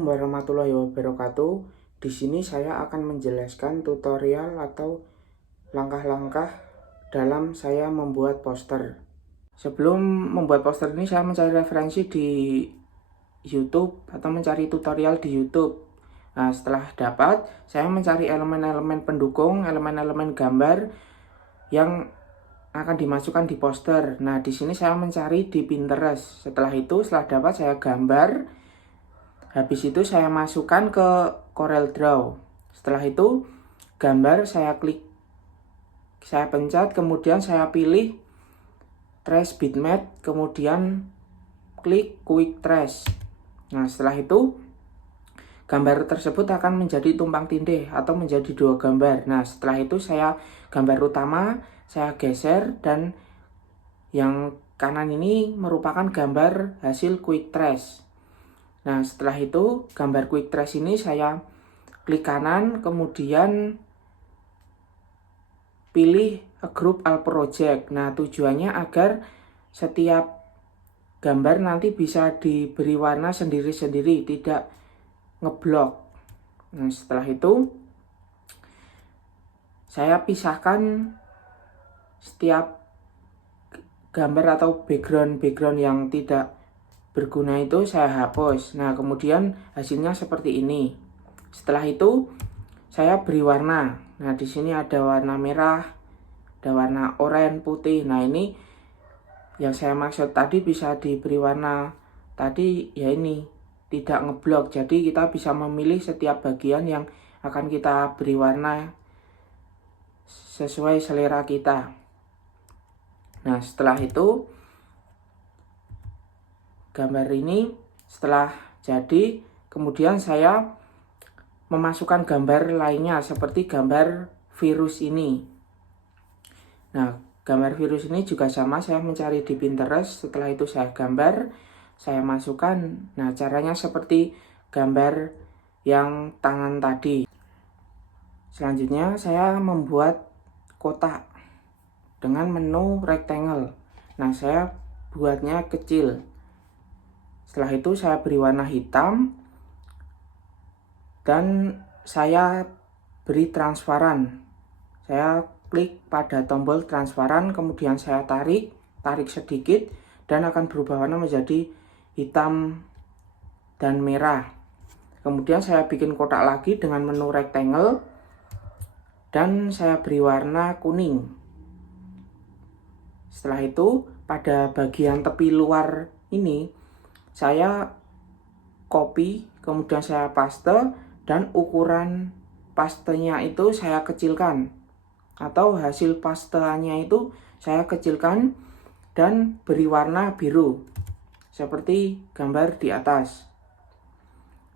Assalamualaikum warahmatullahi wabarakatuh. Di sini saya akan menjelaskan tutorial atau langkah-langkah dalam saya membuat poster. Sebelum membuat poster ini saya mencari referensi di YouTube atau mencari tutorial di YouTube. Nah, setelah dapat, saya mencari elemen-elemen pendukung, elemen-elemen gambar yang akan dimasukkan di poster. Nah, di sini saya mencari di Pinterest. Setelah dapat saya gambar. Habis itu saya masukkan ke Corel Draw. Setelah itu gambar saya klik, saya pencet, kemudian saya pilih Trace Bitmap, kemudian klik Quick Trace. Nah, setelah itu gambar tersebut akan menjadi tumpang tindih atau menjadi dua gambar. Nah, setelah itu saya gambar utama saya geser dan yang kanan ini merupakan gambar hasil Quick Trace. Nah, setelah itu gambar Quick Trace ini saya klik kanan, kemudian pilih Group All Project. Nah, tujuannya agar setiap gambar nanti bisa diberi warna sendiri-sendiri, tidak ngeblok. Nah, setelah itu saya pisahkan setiap gambar atau background yang tidak berguna itu saya hapus. Nah, kemudian hasilnya seperti ini. Setelah itu saya beri warna. Nah, di sini ada warna merah, ada warna oranye, putih. Nah, ini yang saya maksud tadi bisa diberi warna tadi ya ini tidak ngeblok. Jadi kita bisa memilih setiap bagian yang akan kita beri warna sesuai selera kita. Nah, setelah itu gambar ini setelah jadi, kemudian saya memasukkan gambar lainnya seperti gambar virus ini. Nah, gambar virus ini juga sama, saya mencari di Pinterest. Setelah itu saya gambar, saya masukkan. Nah, caranya seperti gambar yang tangan tadi. Selanjutnya saya membuat kotak dengan menu rectangle. Nah, saya buatnya kecil. Setelah itu saya beri warna hitam dan saya beri transparan. Saya klik pada tombol transparan, kemudian saya tarik sedikit dan akan berubah warna menjadi hitam dan merah. Kemudian saya bikin kotak lagi dengan menu rectangle dan saya beri warna kuning. Setelah itu pada bagian tepi luar ini saya copy, kemudian saya paste, dan ukuran pastenya itu saya kecilkan, atau hasil pasteannya itu saya kecilkan dan beri warna biru seperti gambar di atas.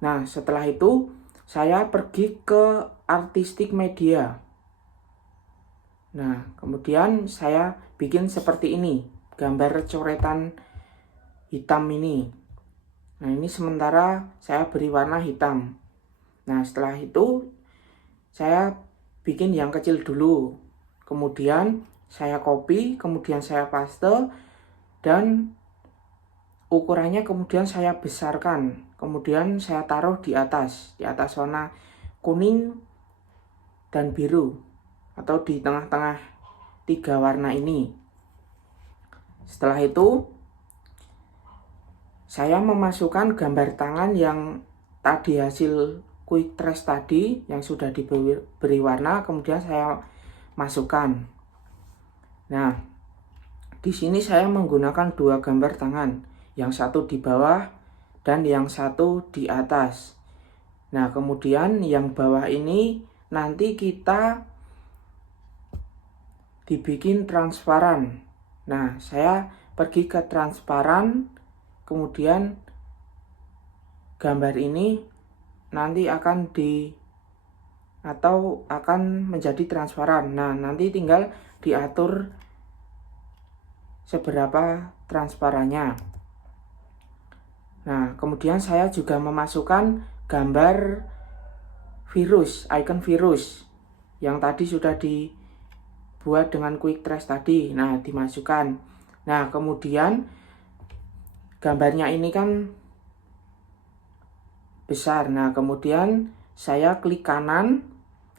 Nah, setelah itu saya pergi ke artistic media. Nah, kemudian saya bikin seperti ini, gambar coretan hitam ini. Nah, ini sementara saya beri warna hitam. Nah, setelah itu saya bikin yang kecil dulu. Kemudian saya copy, kemudian saya paste, dan ukurannya kemudian saya besarkan. Kemudian saya taruh di atas warna kuning dan biru, atau di tengah-tengah tiga warna ini. Setelah itu saya memasukkan gambar tangan yang tadi hasil Quick Trace tadi yang sudah diberi warna, kemudian saya masukkan. Nah, di sini saya menggunakan dua gambar tangan, yang satu di bawah dan yang satu di atas. Nah, kemudian yang bawah ini nanti kita dibikin transparan. Nah, saya pergi ke transparan, kemudian gambar ini nanti akan menjadi transparan. Nah, nanti tinggal diatur seberapa transparannya. Nah, kemudian saya juga memasukkan gambar virus, icon virus yang tadi sudah dibuat dengan Quick Trace tadi. Nah, dimasukkan. Nah, kemudian gambarnya ini kan besar. Nah, kemudian saya klik kanan,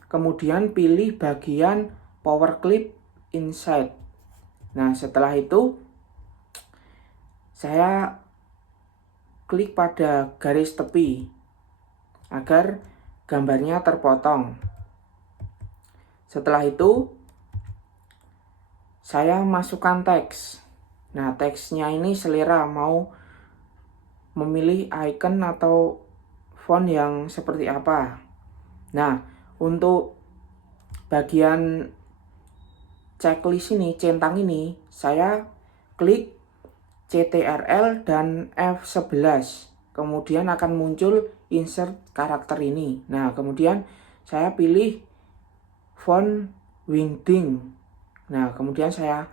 kemudian pilih bagian power clip inside. Nah, setelah itu saya klik pada garis tepi agar gambarnya terpotong. Setelah itu saya masukkan teks. Nah, teksnya ini selera, mau memilih icon atau font yang seperti apa. Nah, untuk bagian checklist ini, centang ini, saya klik CTRL dan F11. Kemudian akan muncul insert karakter ini. Nah, kemudian saya pilih font Wingding. Nah, kemudian saya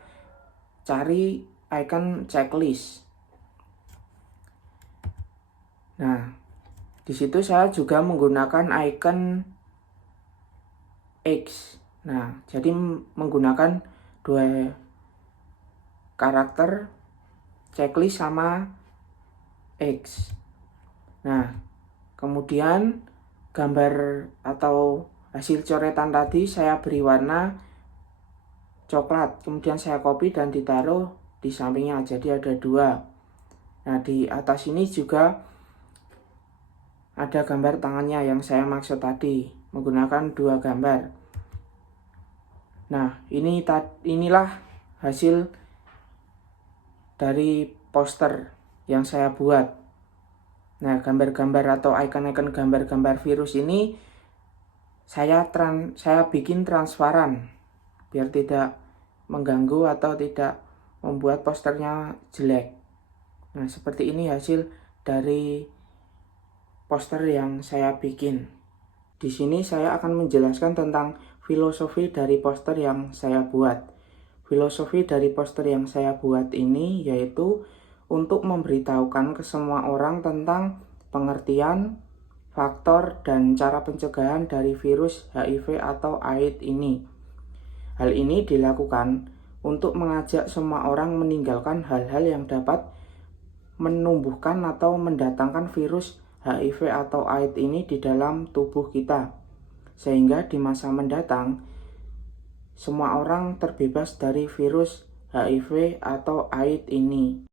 cari icon checklist. Nah, di situ saya juga menggunakan icon X. Nah, jadi menggunakan dua karakter checklist sama X. Nah, kemudian gambar atau hasil coretan tadi saya beri warna coklat. Kemudian saya copy dan ditaruh di sampingnya. Jadi ada dua. Nah, di atas ini juga ada gambar tangannya yang saya maksud tadi, menggunakan dua gambar. Nah, inilah hasil dari poster yang saya buat. Nah, gambar-gambar atau icon-icon gambar-gambar virus ini saya bikin transparan biar tidak mengganggu atau tidak membuat posternya jelek. Nah, seperti ini hasil dari poster yang saya bikin. Di sini saya akan menjelaskan tentang filosofi dari poster yang saya buat. Filosofi dari poster yang saya buat ini yaitu untuk memberitahukan ke semua orang tentang pengertian, faktor, dan cara pencegahan dari virus HIV atau AIDS ini. Hal ini dilakukan untuk mengajak semua orang meninggalkan hal-hal yang dapat menumbuhkan atau mendatangkan virus HIV atau AIDS ini di dalam tubuh kita, sehingga di masa mendatang semua orang terbebas dari virus HIV atau AIDS ini.